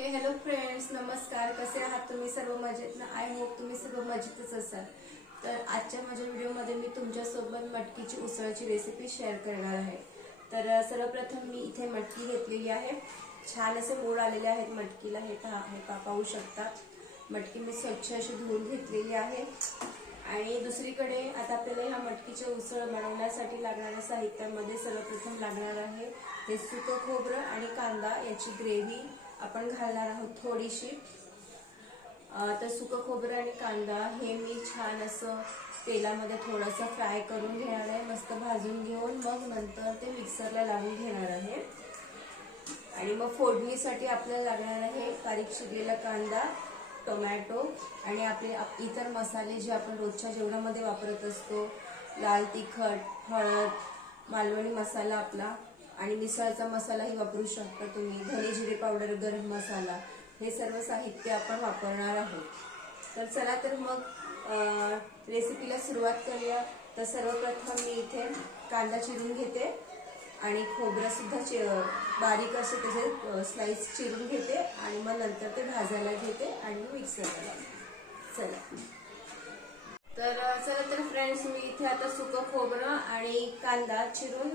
हे hello friends नमस्कार. कसे आहात तुम्ही? सर्व मजेत ना? आय होप तुम्ही सर्व मजेतच असाल. तर आजच्या माझ्या व्हिडिओमध्ये मी तुमच्यासोबत मटकीची उसळची रेसिपी शेअर करणार आहे. तर सर्वप्रथम मी इथे मटकी घेतलेली आहे. छान असे मोड आलेले आहेत मटकीला. हे पहा हे पहा पाहू शकता. मटकी मी स्वच्छ अशी धुवून घेतलेली आहे. आणि दुसरीकडे आता आपल्याला ह्या मटकीच्या उसळ बनवण्यासाठी लागणाऱ्या साहित्यामध्ये सर्वप्रथम लागणार आहे. ते सुकं खोबरं आणि कांदा याची ग्रेव्ही आपण घालणार आहोत थोडीशी. तर सुकं खोबरं आणि कांदा हे मी छान असं तेलामध्ये थोडंसं फ्राय करून घेणार आहे. मस्त भाजून घेऊन मग नंतर ते मिक्सरला लावून घेणार आहे. आणि मग फोडणीसाठी आपल्याला लागणार आहे बारीक शिरलेला कांदा टोमॅटो आणि आपले आप- इतर मसाले जे आपण रोजच्या जेवणामध्ये वापरत असतो. लाल तिखट हळद मालवणी मसाला आपला. आणि मिसळचा मसालाही वापरू शकता तुम्ही. धने जिरे पावडर गरम मसाला हे सर्व साहित्य आपण वापरणार आहोत. तर चला तर मग रेसिपीला सुरुवात करूया. तर सर्वप्रथम मी इथे कांदा चिरून घेते आणि खोबरंसुद्धा चि बारीक असे त्याचे स्लाइस चिरून घेते आणि मग नंतर ते भाजायला घेते आणि मिक्सरला लावते. चला. तर चला तर फ्रेंड्स मी इथे आता सुकं खोबरं आणि कांदा चिरून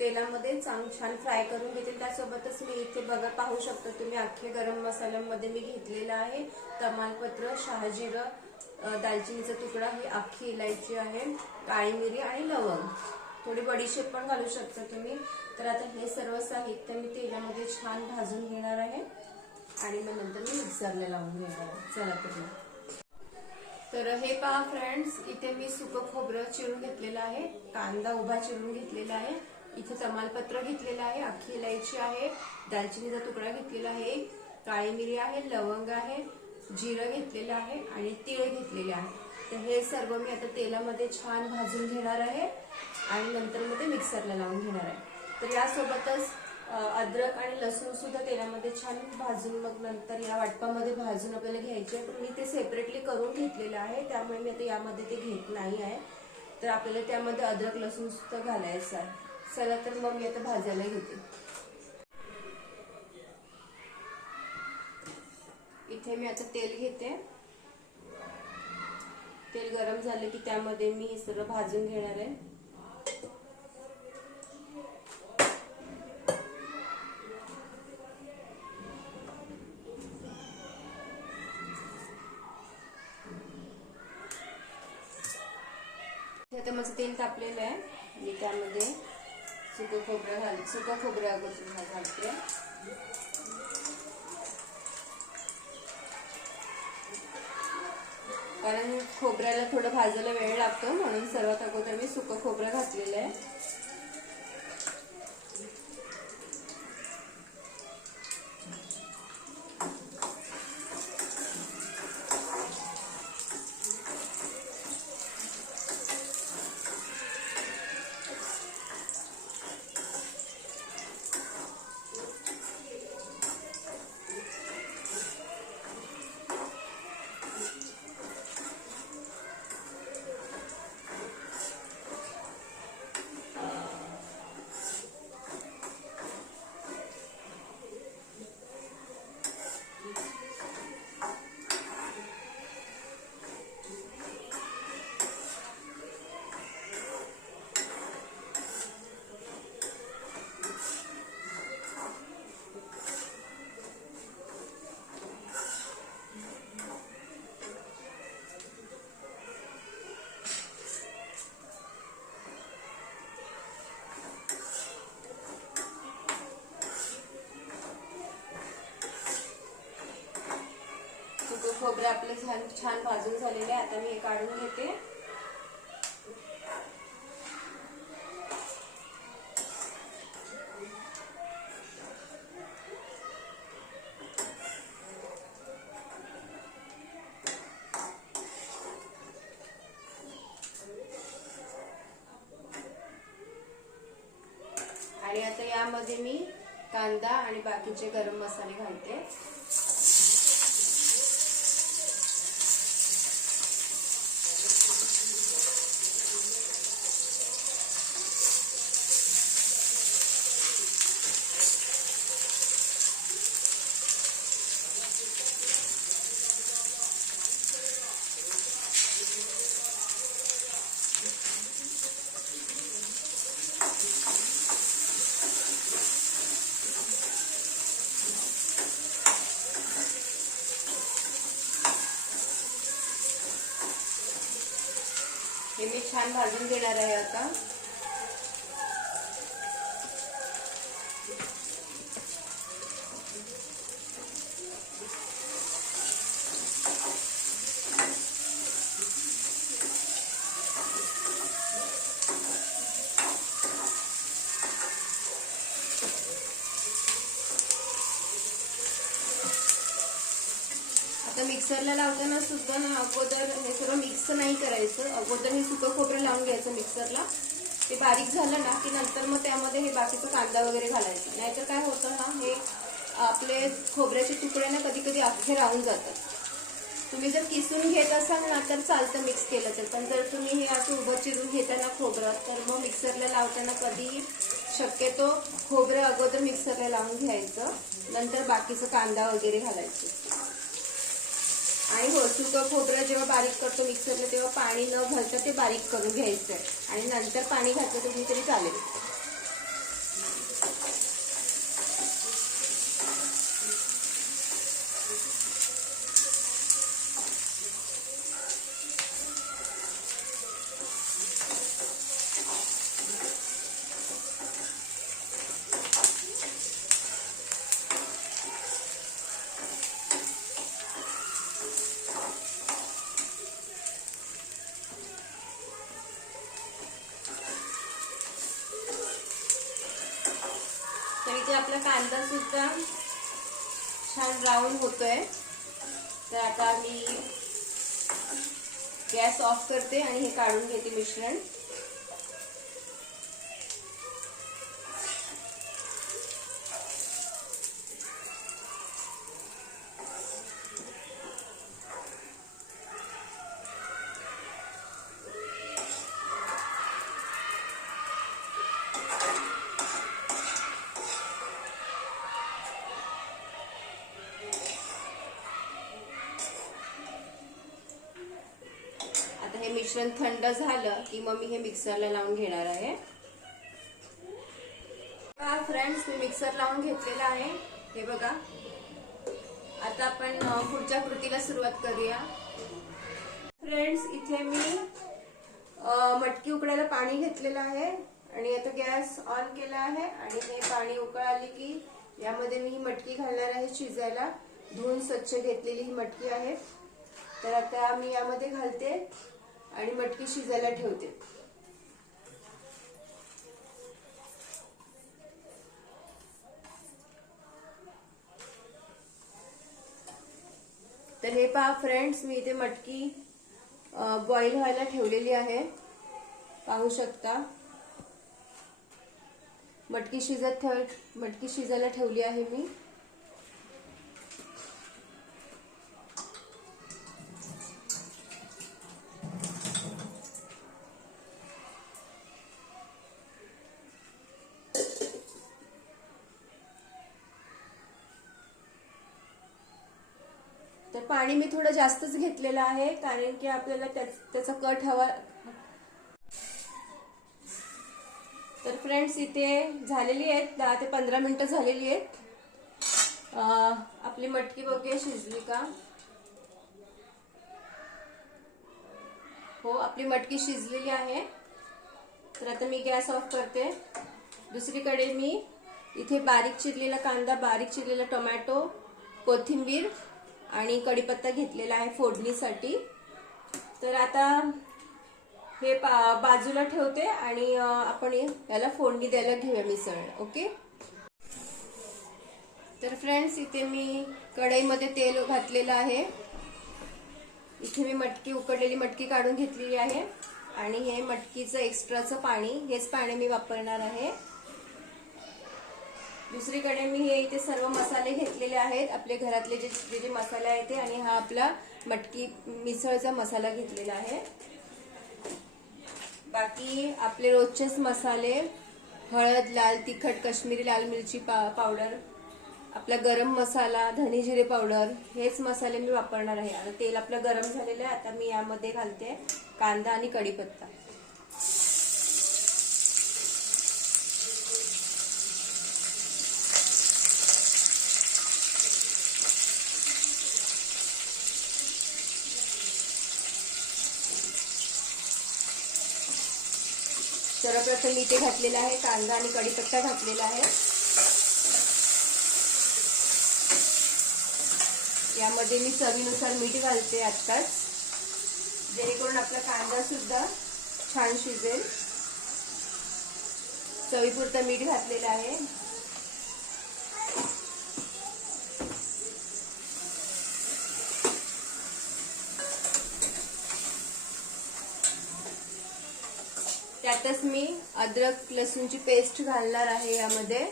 तेलामध्ये चांग छान फ्राय करून घेतील. त्यासोबतच मी इथे बघा पाहू शकता तुम्ही अख्खे गरम मसाल्यामध्ये मी घेतलेला आहे. तमालपत्र शहाजिरं दालचिनीचा तुकडा ही अख्खी इलायची आहे काळी मिरी आणि लवंग. थोडी बडीशेप पण घालू शकता तुम्ही. तर आता हे सर्व साहित्य मी तेलामध्ये छान भाजून घेणार आहे. आणि मग नंतर मी मिक्सरला लावून घेणार आहे. चला तर तर हे पहा फ्रेंड्स इथे मी सुकं खोबरं चिरून घेतलेलं आहे. कांदा उभा चिरून घेतलेला आहे. इथे तमालपत्र घेतलेलं आहे अख्खी इलायची आहे दालचिनीचा तुकडा घेतलेला आहे काळी मिरी आहे लवंग आहे जिरं घेतलेलं आहे आणि तीळ घेतलेले आहे. तर हे सर्व मी आता तेलामध्ये छान भाजून घेणार आहे आणि नंतर मग ते मिक्सरला लावून घेणार आहे. तर यासोबतच अद्रक आणि लसूण सुद्धा तेलामध्ये छान भाजून मग नंतर या वाटपामध्ये भाजून आपल्याला घ्यायचे आहे. पण मी ते सेपरेटली करून घेतलेलं आहे त्यामुळे मी आता यामध्ये ते घेत नाही आहे. तर आपल्याला त्यामध्ये अद्रक लसूण सुद्धा घालायचं आहे. चला तर मग मी आता भाजायला घेते इथे मी आता तेल घेते. तेल गरम झालं की त्यामध्ये मी हे सगळं भाजून घेणार आहे. आता माझं तेल तापलेलं आहे. मी त्यामध्ये सुकं खोबरं घाल सुकं खोबरं अगोदर घालते. कारण खोबऱ्याला थोडं भाजायला वेळ लागतो म्हणून सर्वात अगोदर मी सुकं खोबरं घातलेलं आहे. खोबरं आपले छान छान भाजून झालेले आता मी हे काढून घेते. आणि आता यामध्ये मी कांदा आणि बाकीचे गरम मसाले घालते. मी छान भाजून घेणार आहे आता. आता मिक्सरला आपण अगोदर हे सर्व मिक्स नाही करायचं. अगोदर हे सुकं खोबरं लावून घ्यायचं मिक्सरला ते बारीक झालं ना की नंतर मग त्यामध्ये हे बाकीचं कांदा वगैरे घालायचं. नाहीतर काय होतं ना हे आपले खोबऱ्याचे तुकडे ना कधी कधी अख्खे राहून जातात. तुम्ही जर किसून घेत असाल ना तर चालतं मिक्स केलं तर. पण जर तुम्ही हे असं उभं चिरून घेताना खोबरं तर मग मिक्सरला लावताना कधीही शक्यतो खोबरं अगोदर मिक्सरला लावून घ्यायचं. नंतर बाकीचं कांदा वगैरे घालायचं. आणि हो सुकं खोबरं जेव्हा बारीक करतो मिक्सरला तेव्हा पाणी न घालता ते बारीक करून घ्यायचं आणि नंतर पाणी घातलं तुम्ही तरी चालेल तर इथे आपला कांदा सुद्धा छान ब्राऊन होतोय. तर आता मी गॅस ऑफ करते आणि हे काढून घेते मिश्रण. मिश्रण थंड झालं की मग मी हे मिक्सरला लावून घेणार आहे. फ्रेंड्स मी मिक्सर लावून घेतलेला आहे. हे बघा. आता आपण पुढच्या कृतीला सुरुवात करूया. फ्रेंड्स इथे मी मटकी उकडायला पाणी घेतलेलं आहे. आणि आता गॅस ऑन केला आहे. आणि हे पाणी उकळ की यामध्ये मी ही मटकी घालणार आहे शिजायला. धुवून स्वच्छ घेतलेली ही मटकी आहे. तर आता मी यामध्ये घालते. आणि मटकी शिजायला ठेवते. तर हे पहा फ्रेंड्स मी इथे मटकी बॉईल व्हायला ठेवलेली आहे. पाहू शकता. मटकी शिजत ठेव मटकी शिजायला ठेवली आहे मी. पाणी मी थोडं जास्तच घेतलेलं आहे कारण की आपल्याला त्याचा कट हवा. तर फ्रेंड्स इथे झालेली आहेत दहा ते पंधरा मिनिटं झालेली आहेत. आपली मटकी बघूया शिजली का? हो आपली मटकी शिजलेली आहे. तर आता मी गॅस ऑफ करते. दुसरीकडे मी इथे बारीक चिरलेला कांदा बारीक चिरलेला टोमॅटो कोथिंबीर आणि कढीपत्ता घेतलेला आहे फोडणीसाठी. तर आता हे पा बाजूला ठेवते आणि आपण याला फोडणी द्यायला घेऊया मिसळ ओके? तर फ्रेंड्स इथे मी कढईमध्ये तेल घातलेलं आहे. इथे मी मटकी उकडलेली मटकी काढून घेतलेली आहे. आणि हे मटकीचं एक्स्ट्राचं पाणी हेच पाणी मी वापरणार आहे. दुसरीकडे मी हे इथे सर्व मसाले घेतलेले आहेत. आपले घरातले जे जे जे मसाले आहेत ते आणि हा आपला मटकी मिसळचा मसाला घेतलेला आहे. बाकी आपले रोजचेच मसाले हळद लाल तिखट काश्मीरी लाल मिरची पा पावडर आपला गरम मसाला धने जिरे पावडर हेच मसाले मी वापरणार आहे. आता तेल आपलं गरम झालेलं आहे. आता मी यामध्ये घालते कांदा आणि कढीपत्ता. थोडंसं मी इथे आहे कांदा आणि कढीपत्ता घातलेला आहे. यामध्ये मी चवीनुसार मीठ घालते आत्ताच. जेणेकरून आपला कांदा सुद्धा छान शिजेल. चवीपुरतं मीठ घातलेलं आहे त्यातच मी अद्रक लसूणची पेस्ट घालणार आहे यामध्ये.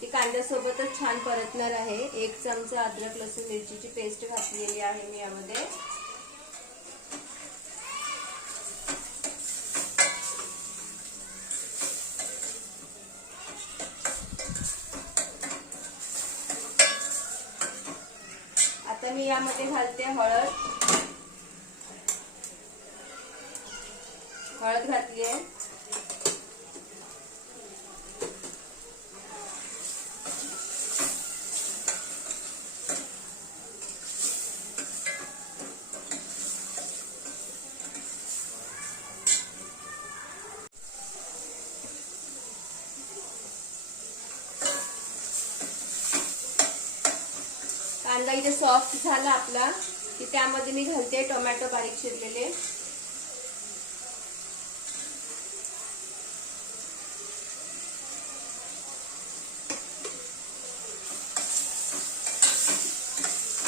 ती कांद्यासोबतच छान परतणार आहे. एक चमचा अद्रक लसूण मिरचीची पेस्ट घातलेली आहे मी यामध्ये. आता मी यामध्ये घालते हळद. हळद घातली आहे. कांदा इथे सॉफ्ट झाला आपला की त्यामध्ये मी घालते टोमॅटो बारीक चिरलेले.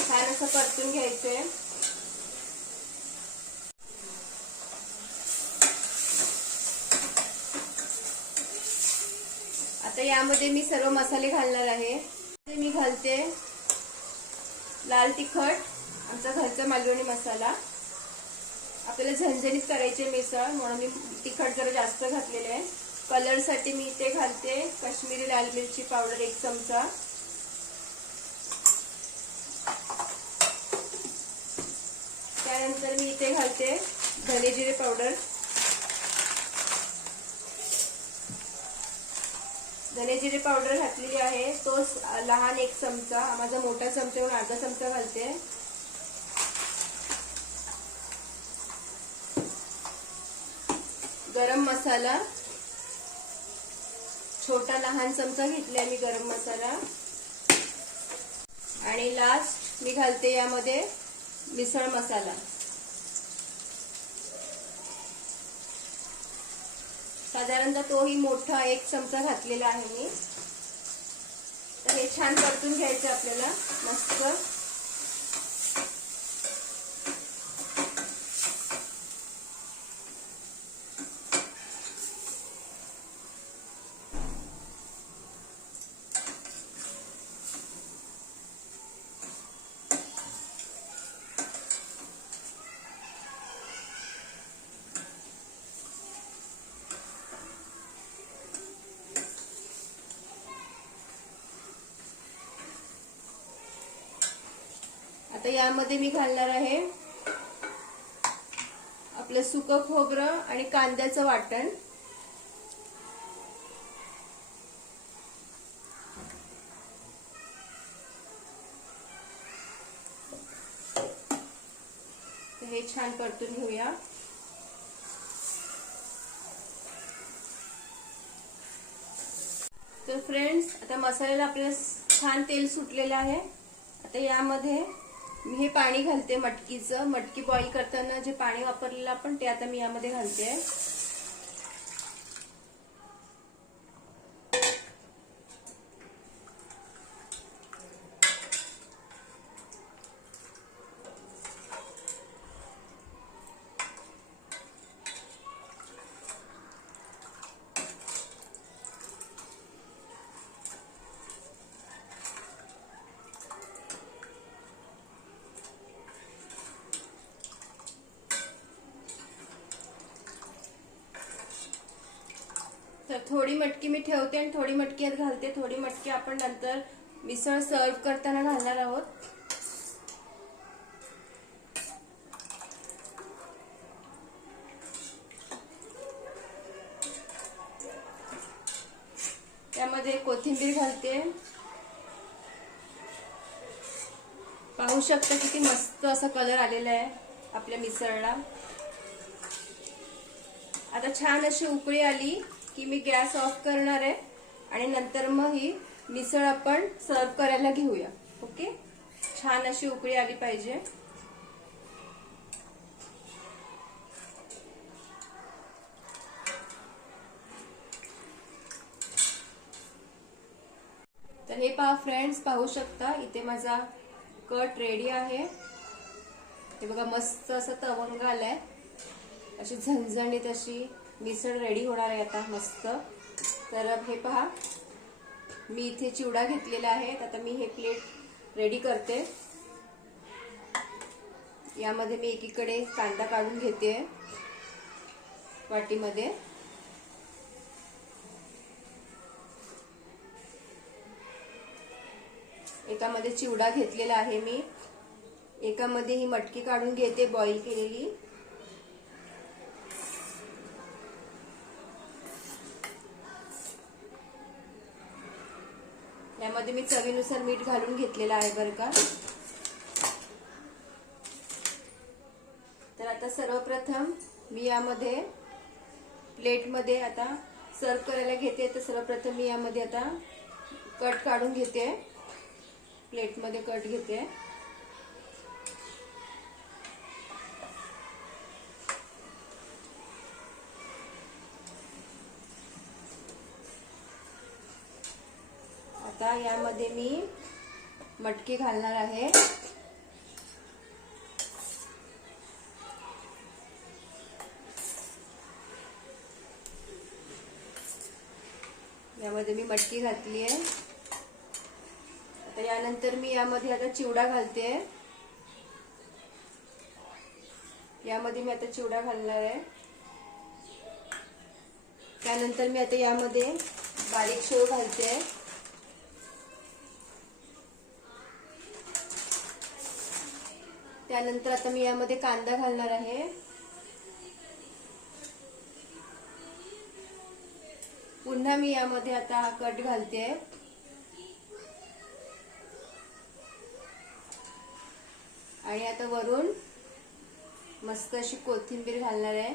छान असं परतून घ्यायचंय आता यामध्ये मी सर्व मसाले घालणार आहे. मी घालते लाल तिखट आमचा घरचा मालवणी मसाला. आपल्याला झणझणीत करायचे मिसळ म्हणून मी तिखट जरा जास्त घातलेले आहे. कलरसाठी मी इथे घालते काश्मीरी लाल मिरची पावडर एक चमचा. त्यानंतर मी इथे घालते धने जिरे पावडर. धने जिरे पावडर घातलेली आहे. तो लहान एक चमचा माझा मोठा चमचा अर्धा चमचा घालते. गरम मसाला. छोटा लहान चमचा घेतलाय मी गरम मसाला. आणि लास्ट मी घालते यामध्ये मिसळ मसाला. साधारणतः तोही मोठा एक चमचा घातलेला आहे मी. तर हे छान परतून घ्यायचं आपल्याला. मस्त. आता यामध्ये मी घालणार आहे आपलं सुकं खोबरं आणि कांद्याचं वाटण. हे छान परतून घेऊया. तर फ्रेंड्स आता मसाल्याला आपल्याला छान तेल सुटलेलं आहे. आता यामध्ये मी हे पाणी घालते मटकीचं. मटकी बॉईल करताना जे पाणी वापरलेलं आपण ते आता मी यामध्ये घालते. आहे थोडी मटकी मी ठेवते आणि थोडी मटकी यात घालते. थोडी मटकी आपण नंतर मिसळ सर्व करताना घालणार आहोत. त्यामध्ये कोथिंबीर घालते. पाहू शकता किती मस्त असा कलर आलेला आहे आपल्या मिसळला. आता छान अशी उकळी आली. की मी गॅस ऑफ करणार आहे आणि नंतर मग ही मिसळ आपण सर्व करायला घेऊया. ओके? छान अशी उकळी आली पाहिजे. तर हे पहा फ्रेंड्स पाहू शकता इथे माझा कट रेडी आहे. हे बघा मस्त असं तवंग आलाय. अशी झणझणीत अशी मिसळ रेडी होणार आहे आता मस्त. तर हे पहा. मी इथे चिवडा घेतलेला आहे. आता मी हे प्लेट रेडी करते. यामध्ये मी एकीकडे कांदा काढून घेते. वाटीमध्ये. एकामध्ये चिवडा घेतलेला आहे मी. एकामध्ये ही मटकी काढून घेते बॉईल केलेली. यामध्ये मी चवीनुसार मीठ घालून घेतलेलं आहे बरं का. तर आता सर्वप्रथम मी यामध्ये प्लेटमध्ये आता सर्व करायला घेते. तर सर्वप्रथम मी यामध्ये आता कट काढून घेते. प्लेटमध्ये कट घेते. आता यामध्ये मी मटकी घालणार आहे. यामध्ये मी मटकी घातली आहे. आता यानंतर मी यामध्ये आता चिवडा घालते. यामध्ये मी आता चिवडा घालणार आहे. त्यानंतर मी आता यामध्ये बारीक शेव घालते. त्यानंतर आता मी यामध्ये कांदा घालणार आहे. पुन्हा मी यामध्ये आता कट घालते. आणि आता वरून मस्त अशी कोथिंबीर घालणार आहे.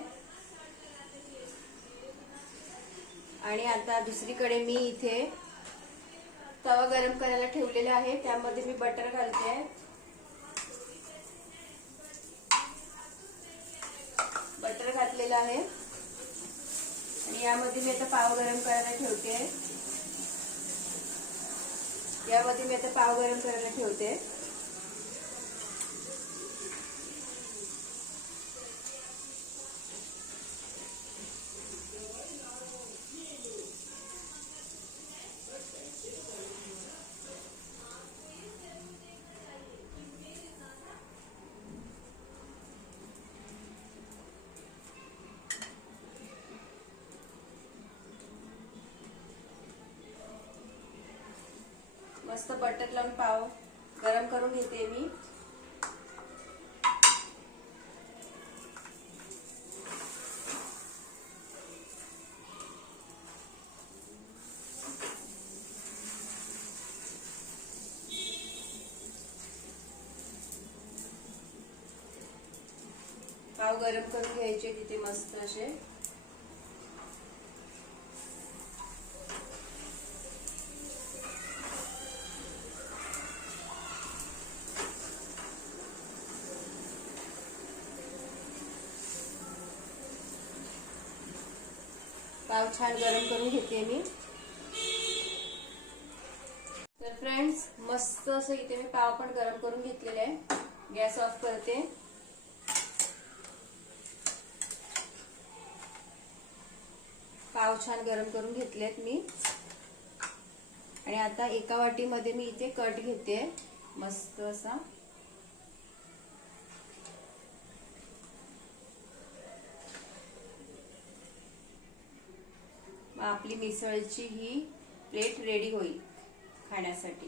आणि आता दुसरीकडे मी इथे तवा गरम करायला ठेवलेला आहे. त्यामध्ये मी बटर घालते बटर घातलेलं आहे. आणि यामध्ये मी आता पाव गरम करायला ठेवते. यामध्ये मी आता पाव गरम करायला ठेवते. मस्त बटर लावून पाव गरम करून घेते मी. पाव गरम करून घ्यायचे तिथे मस्त असे. छान गरम करून घेते मी. तर फ्रेंड्स मस्त असं इथे मी पाव पण गरम करून घेतलेले आहे. गॅस ऑफ करते. पाव छान गरम करून घेतलेत मी. आणि आता एका वाटीमध्ये मी इथे कट घेते. मस्त असा मग आपली मिसळची ही प्लेट रेडी होईल खाण्यासाठी.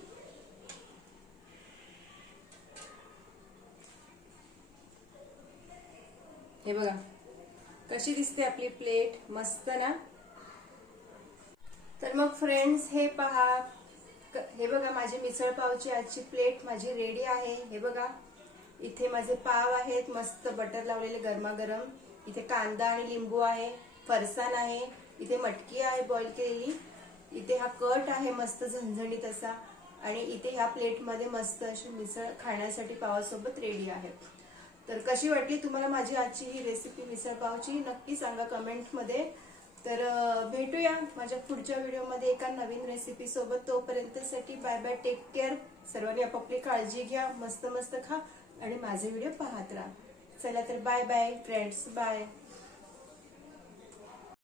हे बघा कशी दिसते आपली प्लेट? मस्त ना? तर मग फ्रेंड्स हे पहा. हे बघा माझी मिसळ पावची आजची प्लेट माझी रेडी आहे. हे बघा इथे माझे पाव आहेत. मस्त बटर लावलेले गरमागरम. इथे कांदा आणि लिंबू आहे. फरसाण आहे. इथे मटकी आहे बॉईल केलेली. इथे हा कट आहे मस्त झणझणीत असा. आणि इथे ह्या प्लेटमध्ये मस्त अशी मिसळ खाण्यासाठी पावासोबत रेडी आहे. तर कशी वाटली तुम्हाला माझी आजची ही रेसिपी मिसळ पावची? नक्की सांगा कमेंटमध्ये. तर भेटूया माझ्या पुढच्या व्हिडिओमध्ये एका नवीन रेसिपीसोबत तोपर्यंतसाठी बाय बाय टेक केअर सर्वांनी आपापली काळजी घ्या मस्त मस्त खा आणि माझे व्हिडिओ पाहत राहा. चला तर बाय बाय फ्रेंड्स बाय